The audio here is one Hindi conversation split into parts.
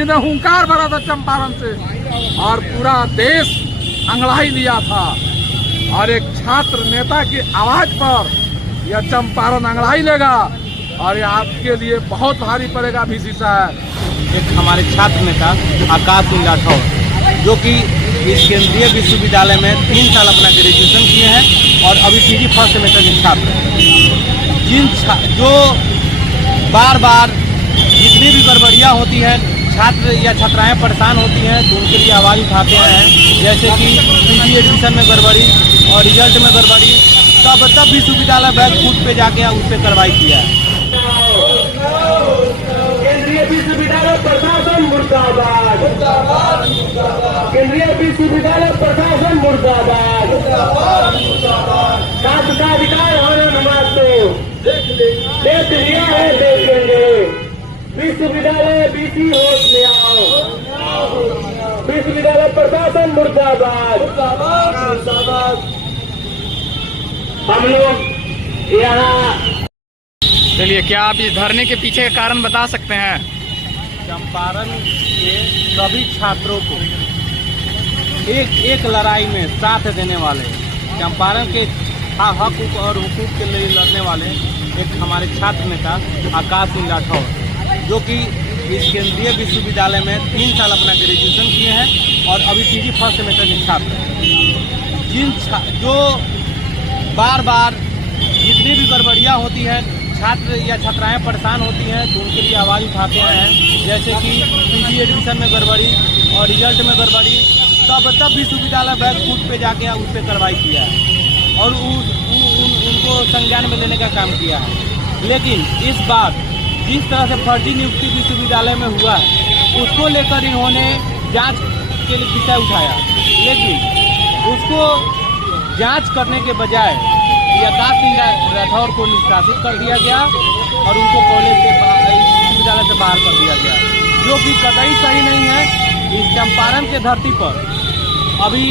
जी ने हुंकार भरा था चंपारण से और पूरा देश अंगड़ाई लिया था। और एक छात्र नेता की आवाज पर यह चंपारण अंगड़ाई लेगा और ये आपके लिए बहुत भारी पड़ेगा VC साहब। एक हमारे छात्र नेता आकाश सिंह राठौर जो कि इस केंद्रीय विश्वविद्यालय में 3 साल अपना ग्रेजुएशन किए हैं और अभी PG फर्स्ट सेमेस्टर के छात्र हैं। जो बार बार जितनी भी गड़बड़ियाँ होती हैं, छात्र या छात्राएं परेशान होती हैं तो उनके लिए आवाज़ उठाते हैं, जैसे कि PG एडमिशन में गड़बड़ी और रिजल्ट में गड़बड़ी, तब विश्वविद्यालय बैच फूट पे जाके उस पर कार्रवाई किया है। केंद्रीय विश्वविद्यालय प्रशासन मुर्दाबाद, केंद्रीय विश्वविद्यालय प्रशासन मुर्दाबाद, छात्र का अधिकार होने मात्र देख लिया है, देखेंगे। विश्वविद्यालय BC होश में आओ, विश्वविद्यालय प्रशासन मुर्दाबाद। हम लोग यहाँ चलिए, क्या आप इस धरने के पीछे का कारण बता सकते हैं? चंपारण के सभी छात्रों को एक लड़ाई में साथ देने वाले, चंपारण के हक और हुकूक के लिए लड़ने वाले एक हमारे छात्र नेता आकाश सिंह राठौर जो कि इस केंद्रीय विश्वविद्यालय में 3 साल अपना ग्रेजुएशन किए हैं और अभी PG फर्स्ट सेमेस्टर के छात्र हैं। जो बार बार जितनी भी गड़बड़ियाँ होती हैं, छात्र या छात्राएं परेशान होती हैं तो उनके लिए आवाज़ उठाते हैं, जैसे कि PG एडमिशन में गड़बड़ी और रिजल्ट में गड़बड़ी, तब विश्वविद्यालय बैच फूट पे जाके उस पर कार्रवाई किया है और उनको संज्ञान में लेने का काम किया है। लेकिन इस बार जिस तरह से फर्जी नियुक्ति विश्वविद्यालय में हुआ है उसको लेकर इन्होंने जांच के लिए विषय उठाया, लेकिन उसको जांच करने के बजाय आकाश सिंह राठौर को निष्कासित कर दिया गया और उनको कॉलेज से विश्वविद्यालय से बाहर कर दिया गया, जो कि कतई सही नहीं है। इस चंपारण के धरती पर अभी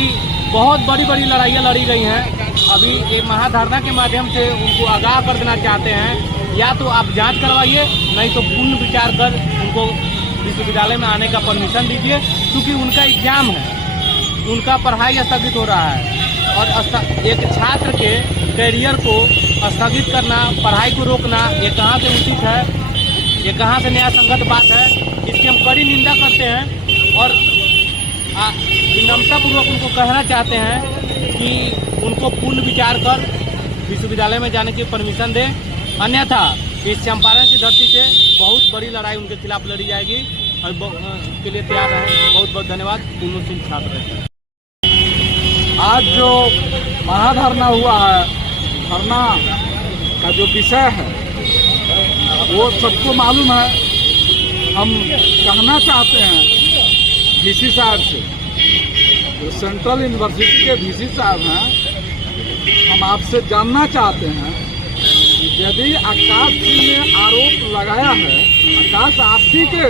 बहुत बड़ी बड़ी लड़ाइयाँ लड़ी गई हैं। अभी एक महाधरना के माध्यम से उनको आगाह कर देना चाहते हैं, या तो आप जांच करवाइए, नहीं तो पुनः विचार कर उनको विश्वविद्यालय में आने का परमिशन दीजिए, क्योंकि उनका एग्जाम है, उनका पढ़ाई स्थगित हो रहा है। और एक छात्र के करियर को स्थगित करना, पढ़ाई को रोकना, ये कहाँ से उचित है, ये कहाँ से न्याय संगत बात है। इसकी हम कड़ी निंदा करते हैं और विनम्रतापूर्वक उनको कहना चाहते हैं कि उनको पूर्ण विचार कर विश्वविद्यालय में जाने की परमिशन दें, अन्यथा इस चंपारण की धरती से बहुत बड़ी लड़ाई उनके खिलाफ लड़ी जाएगी और के लिए तैयार रहें। बहुत बहुत धन्यवाद। पूनू सिंह छात्र। आज जो महाधरना हुआ है, धरना का जो विषय है वो सबको मालूम है। हम कहना चाहते हैं VC साहब से, जो सेंट्रल यूनिवर्सिटी के VC साहब हैं, हम आपसे जानना चाहते हैं कि यदि आकाश सिंह ने आरोप लगाया है, आकाश आप ही के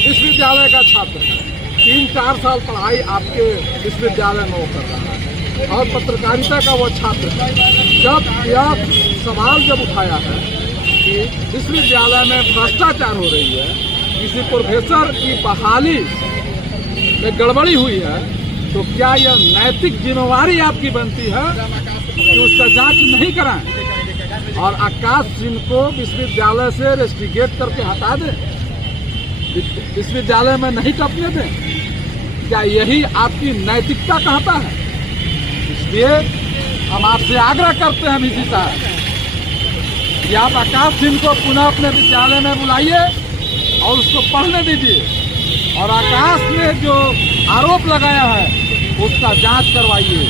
विश्वविद्यालय का छात्र है, 3-4 साल पढ़ाई आपके विश्वविद्यालय में वो कर रहा है और पत्रकारिता का वो छात्र है। जब यह सवाल जब उठाया है कि विश्वविद्यालय में भ्रष्टाचार हो रही है, किसी प्रोफेसर की बहाली में गड़बड़ी हुई है, तो क्या यह नैतिक जिम्मेवारी आपकी बनती है कि उसका जांच नहीं कराएं और आकाश सिंह को विश्वविद्यालय से रेस्टिकेट करके हटा दें, विश्वविद्यालय में नहीं टपने दें? क्या यही आपकी नैतिकता कहता है? इसलिए हम आपसे आग्रह करते हैं VC साहब कि आप आकाश सिंह को पुनः अपने विद्यालय में बुलाइए और उसको पढ़ने दीजिए और आकाश ने जो आरोप लगाया है उसका जांच करवाइए।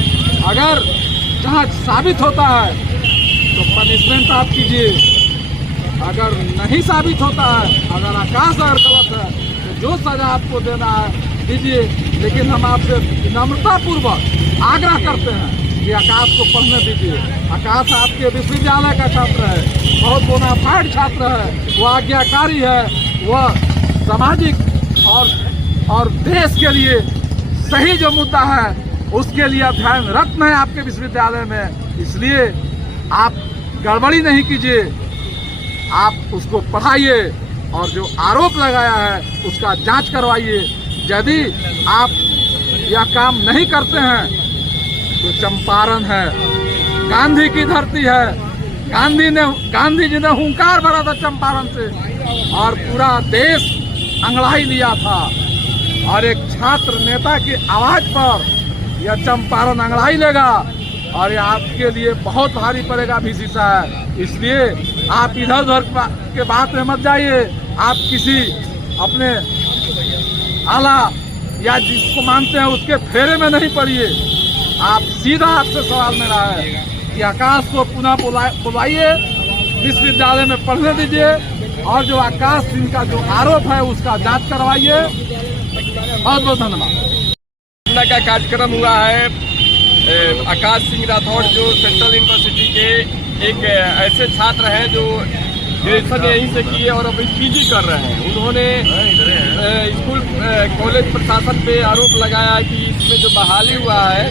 अगर जांच साबित होता है तो पनिशमेंट आप कीजिए, अगर नहीं साबित होता है, अगर आकाश अगर गलत है तो जो सजा आपको देना है दीजिए। लेकिन हम आपसे विनम्रतापूर्वक आग्रह करते हैं कि आकाश को पढ़ने दीजिए। आकाश आपके विश्वविद्यालय का छात्र है, बहुत बोनाफाइड छात्र है, वह आज्ञाकारी है, वह सामाजिक और देश के लिए सही जो मुद्दा है उसके लिए ध्यान रखना है आपके विश्वविद्यालय में। इसलिए आप गड़बड़ी नहीं कीजिए, आप उसको पढ़ाइए और जो आरोप लगाया है उसका जांच करवाइए। यदि आप यह काम नहीं करते हैं तो चंपारण है, गांधी की धरती है। गांधी जी ने हुंकार भरा था चंपारण से और पूरा देश अंगड़ाई लिया था। और एक छात्र नेता की आवाज पर यह चंपारण अंगड़ाई लेगा और ये आपके लिए बहुत भारी पड़ेगा VC साहब। इसलिए आप इधर उधर के बात में मत जाइए। आप किसी अपने आला या जिसको मानते हैं उसके फेरे में नहीं पड़िए। आप सीधा आपसे सवाल मेरा है कि आकाश को पुनः बुलाइए, विश्वविद्यालय में पढ़ने दीजिए और जो आकाश सिंह का जो आरोप है उसका जांच करवाइए। बहुत बहुत धन्यवाद। का कार्यक्रम हुआ है आकाश सिंह राठौड़ जो सेंट्रल यूनिवर्सिटी के एक ऐसे छात्र हैं जो ग्रेजुएशन यहीं से किए और अभी PG कर रहे हैं। उन्होंने स्कूल कॉलेज प्रशासन पे आरोप लगाया कि इसमें जो बहाली हुआ है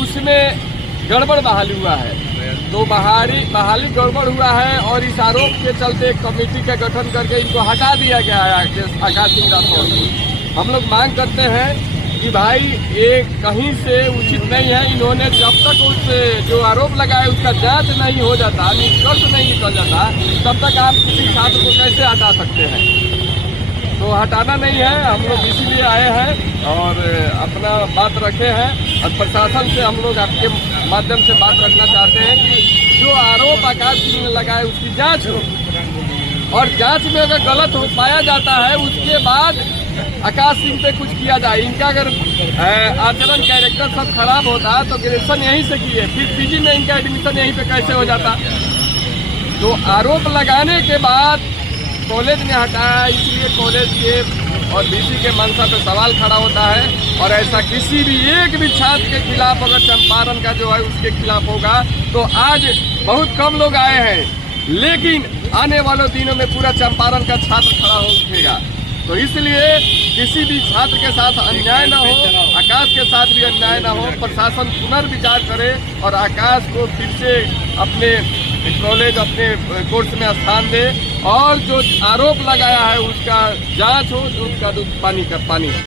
उसमें गड़बड़ बहाली हुआ है। तो बहाली गड़बड़ हुआ है और इस आरोप के चलते एक कमेटी का गठन करके इनको हटा दिया गया है आकाश सिंह राठौड़ को। हम लोग मांग करते हैं कि भाई ये कहीं से उचित नहीं है। इन्होंने जब तक उस जो आरोप लगाए उसका जांच नहीं हो जाता, निष्कर्ष नहीं निकल जाता, तब तक आप किसी छात्र को कैसे हटा सकते हैं। तो हटाना नहीं है। हम लोग इसीलिए आए हैं और अपना बात रखे हैं और प्रशासन से हम लोग आपके माध्यम से बात रखना चाहते हैं कि जो आरोप आकाश सिंह ने लगाए उसकी जांच हो और जांच में अगर गलत हो पाया जाता है उसके बाद आकाश सिंह पे कुछ किया जाए। इनका अगर आचरण कैरेक्टर सब खराब होता तो ग्रेजुएशन यहीं से किए, फिर PG में इनका एडमिशन यहीं पे कैसे हो जाता। तो आरोप लगाने के बाद कॉलेज ने हटाया, इसलिए कॉलेज के और VC के मंशा पे सवाल खड़ा होता है। और ऐसा किसी भी एक भी छात्र के खिलाफ अगर चंपारण का जो है उसके खिलाफ होगा तो आज बहुत कम लोग आए हैं, लेकिन आने वाले दिनों में पूरा चंपारण का छात्र खड़ा हो उठेगा। तो इसलिए किसी भी छात्र के साथ अन्याय न हो, आकाश के साथ भी अन्याय न हो। प्रशासन पुनर्विचार करे और आकाश को फिर से अपने कॉलेज अपने कोर्स में स्थान दे और जो आरोप लगाया है उसका जांच हो, दूध का दूध पानी का पानी।